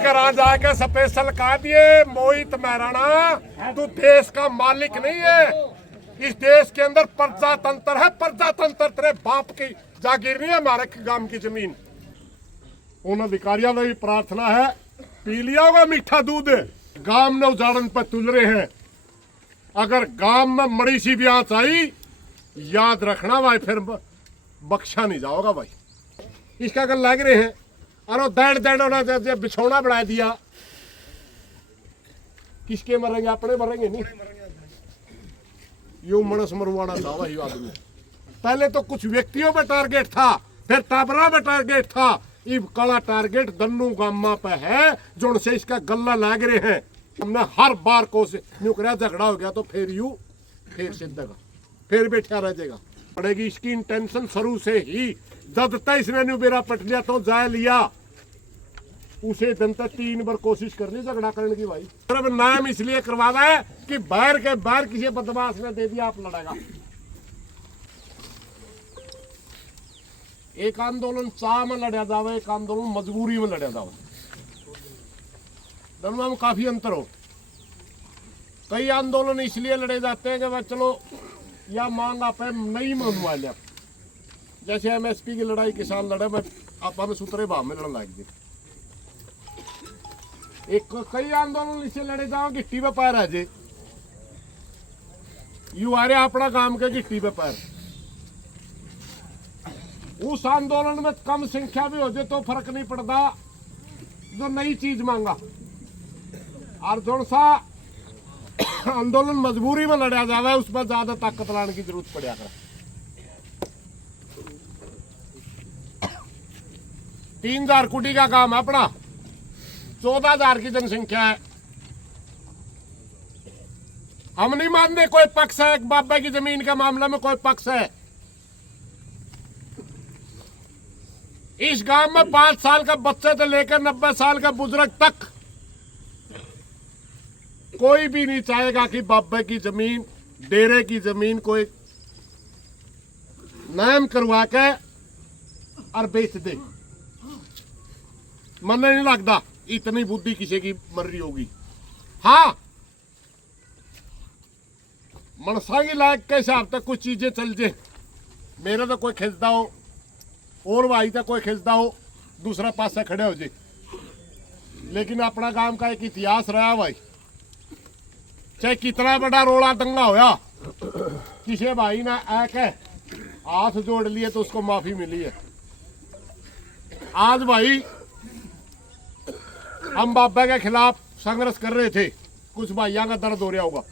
के राज आके स्पेशल कहा दिए मोहित महराणा तू देश का मालिक नहीं है। इस देश के अंदर प्रजातंत्र है, प्रजातंत्र तेरे बाप की जागीर नहीं है, हमारे गांव की जमीन। उन अधिकारियों की भी प्रार्थना है, पी लिया होगा मीठा दूध, गांव में उजाड़न पर तुल रहे हैं। अगर गांव में मड़ी सी भी आंच आई, याद रखना भाई, फिर बख्शा नहीं जाओगा भाई। इसका अगर लग रहे हैं अरे दड़ बिछौना बढ़ा दिया, किसके मरेंगे? अपने मरेंगे नहीं। यू मनस मरवाना था वही आदमी। पहले तो कुछ व्यक्तियों पे टारगेट था, फिर टाबरा पे टारगेट था, इब कड़ा टारगेट दन्नू गामा पे है, जो से इसका गला लग रहे हैं। हमने हर बार को न्यूकरिया झगड़ा हो गया तो फिर सिद्धेगा, फिर बैठा रह जाएगा पड़ेगी। इसकी इंटेंशन शुरू से ही जब तक इसने न्यू बेरा पट लिया तो जाए लिया, उसे दिन तक 3 बार कोशिश कर ली झगड़ा करने की भाई। सिर्फ नाम इसलिए करवाना है कि बाहर के बाहर किसी बदमाश ने दे दिया, आप लड़ेगा। एक आंदोलन चाह में लड़ा जावे, एक आंदोलन मजबूरी में लड़ा जावे, दोनों में काफी अंतर हो। कई आंदोलन इसलिए लड़े जाते हैं कि भाई चलो या मांग आप नहीं मनवा लिया, जैसे MSP की लड़ाई किसान लड़े, मैं आप हमें सूत्रे भाव में लड़न लग गई। एक कई आंदोलन इससे लड़े जाओ गिट्टी पे पैर है जे, यू आ रहे अपना काम के गिट्टी पे पैर। उस आंदोलन में कम संख्या भी हो जाए तो फर्क नहीं पड़ता, जो नई चीज मांगा। और जो सा आंदोलन मजबूरी में लड़ा जावे, उसमें ज्यादा ताकत लाने की जरूरत पड़ा कर। 3000 कुटी का काम है अपना, 14,000 की जनसंख्या है। हम नहीं मानते कोई पक्ष है, एक बाबा की जमीन के मामले में कोई पक्ष है। इस गांव में 5 साल का बच्चे से लेकर 90 साल का बुजुर्ग तक कोई भी नहीं चाहेगा कि बाबा की जमीन, डेरे की जमीन कोई नाम करवा के और बेच दे। मन नहीं लगता इतनी बुद्धि किसी की मर रही होगी। हाँ, मनसा की लायक के हिसाब तक कुछ चीजें चल जाए, मेरा तो कोई खिंचता हो और भाई तो कोई खिंचता हो, दूसरा पास से खड़े हो जाए। लेकिन अपना काम का एक इतिहास रहा भाई, चाहे कितना बड़ा रोड़ा दंगा होया, किसी भाई ने आके हाथ जोड़ लिए तो उसको माफी मिली है। आज भाई हम बाबा के खिलाफ संघर्ष कर रहे थे, कुछ भाइयों का दर्द हो रहा होगा।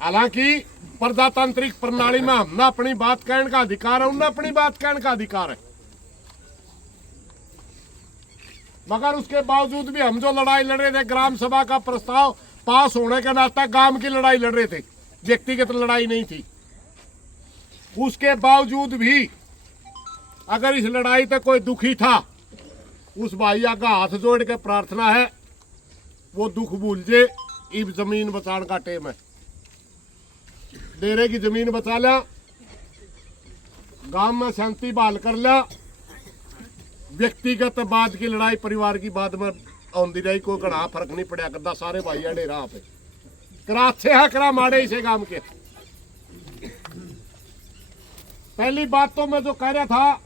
हालांकि प्रजातांत्रिक प्रणाली में हमने अपनी बात कहने का अधिकार है, उन्हें अपनी बात कहने का अधिकार है, मगर उसके बावजूद भी हम जो लड़ाई लड़ रहे थे, ग्राम सभा का प्रस्ताव पास होने के नाते गांव की लड़ाई लड़ रहे थे, व्यक्तिगत लड़ाई नहीं थी। उसके बावजूद भी अगर इस लड़ाई तक कोई दुखी था, उस भाइया का हाथ जोड़ के प्रार्थना है वो दुख भूल जे। इब जमीन बचाने का टेम है, डेरे की जमीन बचा लिया, गांव में शांति बहाल कर लिया, व्यक्तिगत बाद की लड़ाई परिवार की बाद में आंदी रही, कोई घना फर्क नहीं पड़ा करता। सारे भाई डेरा पे करा अच्छे है, करा माड़े इसे गांव के। पहली बात तो मैं जो कह रहा था,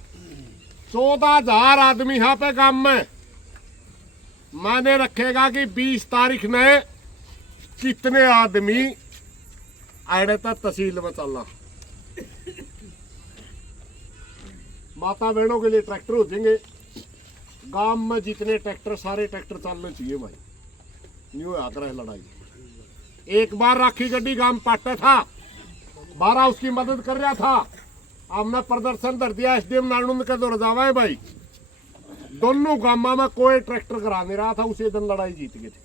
14,000 आदमी यहाँ पे गांव में, माने रखेगा कि 20 तारीख ने कितने आदमी आड़े तक तहसील में चलना। माता बहनों के लिए ट्रैक्टर हो जाएंगे गांव में, जितने ट्रैक्टर सारे ट्रैक्टर चलने चाहिए भाई। न्यू याद रहे लड़ाई। एक बार राखी गड्डी गांव पाटे था, 12 उसकी मदद कर रहा था, हमने प्रदर्शन कर दिया, SDM नानुंद के दौर जावा है भाई। दोनों गांव में कोई ट्रैक्टर करा नहीं रहा था, उसी दिन लड़ाई जीत गए थे।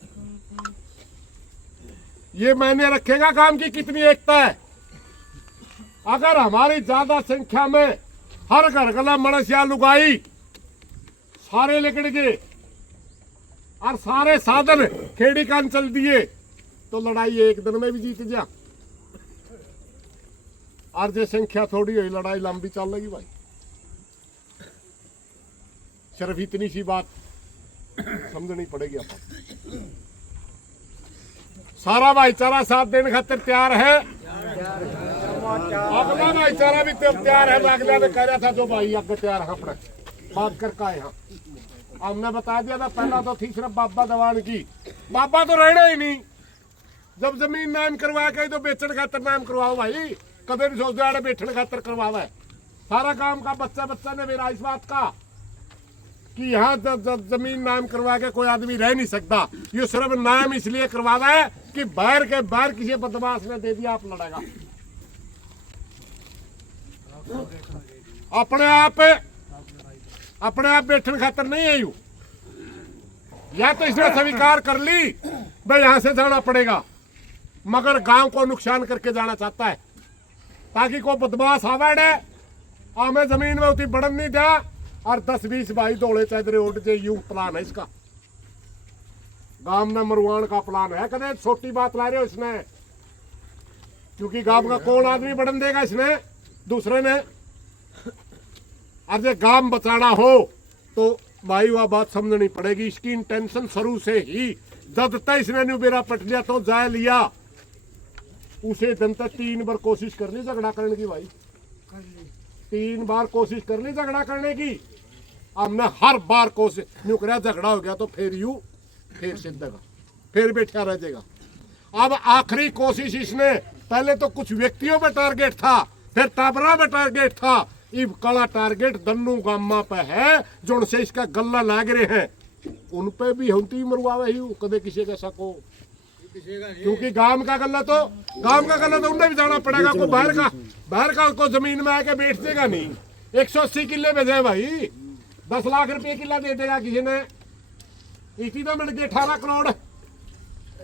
ये मायने रखेगा काम की कितनी एकता है। अगर हमारी ज्यादा संख्या में हर घर गला मणसिया लुगाई सारे लिकड़ गए और सारे साधन खेड़ी कान चल दिए तो लड़ाई एक दिन में भी जीत जा। और जो संख्या थोड़ी हुई लड़ाई लंबी चल लगी भाई। सिर्फ इतनी सी बात समझनी पड़ेगी अपन। सारा भाईचारा साथ देने खातिर तैयार है। अगला भाईचारा भी तैयार है। अगला ने कह रहा था जो भाई आगे तैयार है अपने बात कर का यहाँ हमने बता दिया था। पहला तो थी सिर्फ बाबा दवान की। बाबा तो रहना ही नहीं। जब जमीन नाम करवा के तो बेचने खातर नाम करवाओ भाई। कदे नहीं सोचते बैठने खातर करवावा है। सारा काम का बच्चा बच्चा ने मेरा इस बात का कि यहाँ जमीन नाम करवा के कोई आदमी रह नहीं सकता। ये सिर्फ नाम इसलिए करवावा है कि बाहर के बाहर किसी बदमाश ने दे दिया आप लड़ेगा। अपने आप बैठने खातर नहीं है यू। या तो इसने स्वीकार कर ली भाई यहां से जाना पड़ेगा, मगर गांव को नुकसान करके जाना चाहता है ताकि कोई बदमाश आवे हमें जमीन में उतनी बढ़न नहीं दिया और 10-20 भाई दौड़े चादरे उठ जाए। यू प्लान है इसका। गांव में मरवान का प्लान है। कदे छोटी बात ला रहे हो इसने, क्योंकि गांव का कौन आदमी बढ़न देगा इसने दूसरे ने। अरे गांव बचाना हो तो भाई वह बात समझनी पड़ेगी। इसकी इंटेंशन शुरू से ही जब तक इसने न्यू बेरा पट लिया तो जाए लिया उसे दिन तक 3 बार कोशिश कर ली झगड़ा करने की। भाई 3 बार कोशिश कर ली झगड़ा करने की। हमने हर बार कोशिश न्यू कर झगड़ा हो गया तो फिर सिद्धेगा फिर बैठा रह जाएगा। अब आखिरी कोशिश इसने पहले तो कुछ व्यक्तियों पे टारगेट था, फिर टाबरा में टारगेट था। ये कला टारगेट दन्नू गामा पे है जो उनसे इसका गल्ला लाग रहे हैं। उन पे भी होती मरवावे ही कदे किसी का शक हो, क्योंकि गांव का गल्ला तो उन्हें भी जाना पड़ेगा। को बाहर का को जमीन में आके बैठ देगा नहीं। 180 किले में जाए भाई 10 लाख रुपए किला दे देगा किसी ने। इसी तो मिल गए 18 करोड़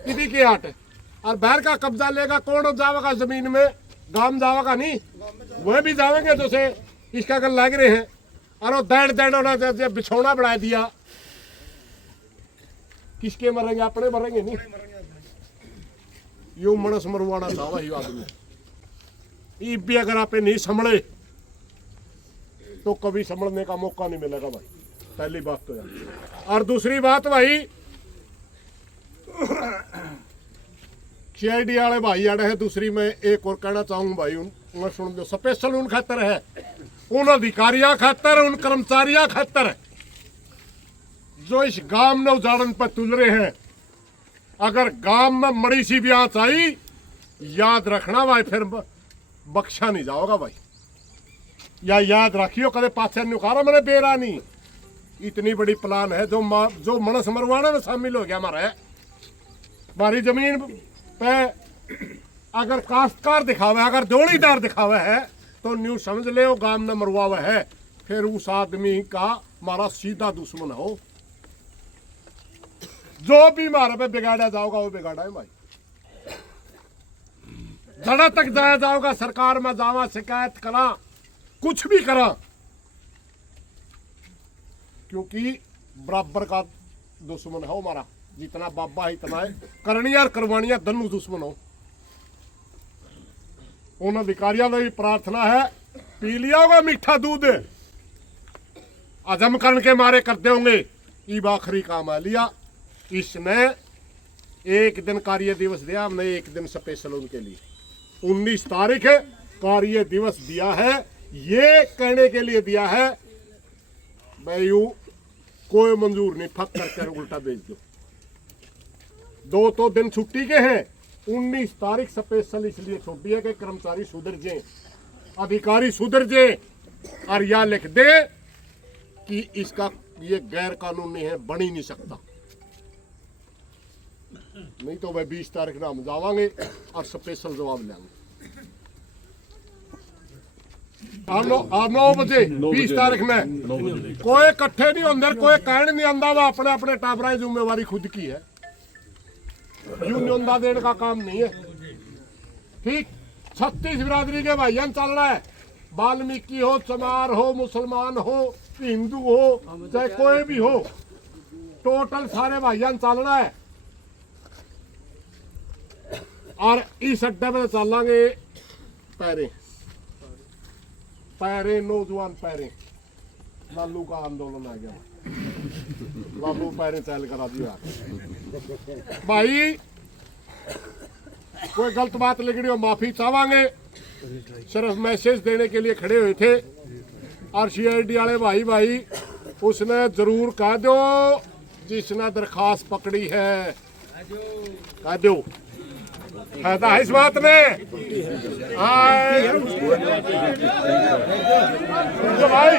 इसी के 8 और बाहर का कब्जा लेगा कौन जाएगा जमीन में? गांव जाएगा नहीं, वह भी जाएंगे तो से इसका गल लाग रहे हैं। और वो दैड बिछौना बढ़ा दिया। किसके मरेंगे? अपने मरेंगे नहीं। यू मनस मरवाना था वही आदमी। ये भी अगर आप नहीं संभले तो कभी संभलने का मौका नहीं मिलेगा भाई। पहली बात तो यार। और दूसरी बात भाई सीआईडी वाले भाई आड़े है। दूसरी मैं एक और कहना चाहूंगा भाई, उन सुन दो स्पेशल उन खातर है, उन अधिकारियों खातर, उन कर्मचारियों खातर जो इस गांव में उजाड़न पर तुल रहे हैं। अगर गांव में मड़ी सी भी आंच आई याद रखना भाई फिर बख्शा नहीं जाओगा भाई। या याद रखियो कदे पाछे नुकारो मैंने बेरा नहीं। इतनी बड़ी प्लान है जो मनस मरवाना में शामिल हो गया हमारा है। हमारी जमीन पे अगर काश्तकार दिखावा है, अगर जोड़ीदार दिखावा है तो न्यू समझ ले वो गांव में मरवावा है। फिर उस आदमी का हमारा सीधा दुश्मन हो। जो भी हमारे पे बिगाड़ा जाओगा वो बिगाड़ा है भाई। जड़ा तक जाया जाओगा सरकार में जावा शिकायत करा कुछ भी करा, क्योंकि बराबर का दुश्मन है हमारा। जितना बाबा है इतना है करनिया और करवानिया दोनों दुश्मन हो। उन अधिकारियों में भी प्रार्थना है पी लिया होगा मीठा दूध अजम करने के मारे करते होंगे। ये आखिरी काम है लिया इसने। एक दिन कार्य दिवस दिया हमने, एक दिन स्पेशल उनके लिए 19 तारीख कार्य दिवस दिया है। ये कहने के लिए दिया है मैं यू कोई मंजूर नहीं, फक करके उल्टा भेज दो। 2 तो दिन छुट्टी के हैं। 19 तारीख स्पेशल इसलिए छुट्टी है कि कर्मचारी सुधर जाए, अधिकारी सुधर जाए और या लिख दे कि इसका ये गैर कानूनी है, बन ही नहीं सकता। नहीं तो वह 20 तारीख ना हम जावांगे और स्पेशल जवाब लेंगे। 9 बजे 20 तारीख में कोई इकट्ठे नहीं अंदर, कोई कहने नहीं आंदा। वह अपने अपने टाबरा जिम्मेवारी खुद की है। यूनियन देने का काम नहीं है। ठीक 36 बिरादरी के भाईजान चल रहा है। वाल्मीकि हो, चमार हो, मुसलमान हो, हिंदू हो, चाहे कोई भी हो, टोटल सारे भाईजान चल रहा है। और इस अड्डे में चलेंगे पैरे नौजवान पैरे लालू का आंदोलन आ गया। बाबू पैरे चैल करा दिया भाई। कोई गलत बात लिखनी हो माफी चाहेंगे, सिर्फ मैसेज देने के लिए खड़े हुए थे। और CID वाले भाई उसने जरूर कह दो जिसने दरखास्त पकड़ी है, कह दो फायदा है इस बात में। तो भाई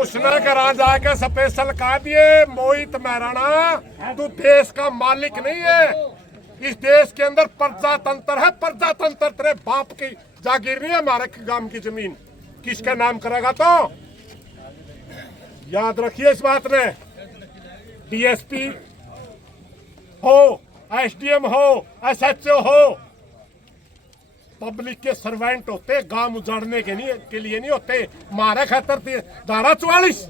उसने करा जाके स्पेशल कह दिए मोहित महराणा तू देश का मालिक नहीं है, इस देश के अंदर प्रजातंत्र है, प्रजातंत्र तेरे बाप की जागीर नहीं है, हमारे गांव की जमीन किसका नाम करेगा। तो याद रखिए इस बात ने, DSP हो, SDM हो, SHO हो, पब्लिक के सर्वेंट होते, गांव उजाड़ने के लिए नहीं होते। मारे खातर धारा 44,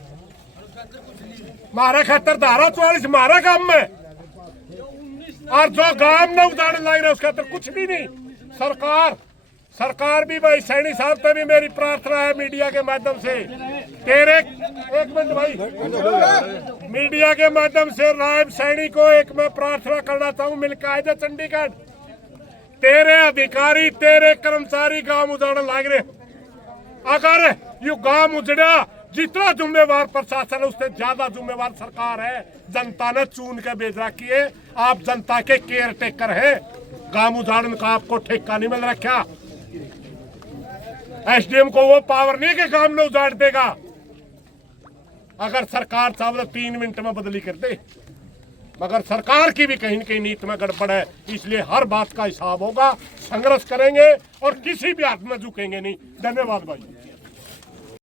मारे खातर धारा 44 मारे गांव में, और जो गांव ने उजाड़ने लग रहा उसके खातर कुछ भी नहीं। सरकार भी भाई सैनी साहब से भी मेरी प्रार्थना है मीडिया के माध्यम से, तेरे एक मिनट भाई, मीडिया के माध्यम से नायब सैनी को एक मैं प्रार्थना करना चाहूँ, मिलकर आए थे चंडीगढ़, तेरे अधिकारी तेरे कर्मचारी गांव उजाड़ने लग रहे। अगर ये गांव उजड़ा, जितना जुम्मेवार प्रशासन है उससे ज्यादा जुम्मेवार सरकार है। जनता ने चुन के भेज रखी है, आप जनता के केयर टेकर है, गांव उजाड़ने का आपको ठेका नहीं मिल रखा। SDM को वो पावर नहीं कि गांव में उजाड़ देगा, अगर सरकार चाहे तो 3 मिनट में बदली कर दे, मगर सरकार की भी कहीं न कहीं नीति में गड़बड़ है। इसलिए हर बात का हिसाब होगा, संघर्ष करेंगे और किसी भी हाथ में झुकेंगे नहीं। धन्यवाद भाई।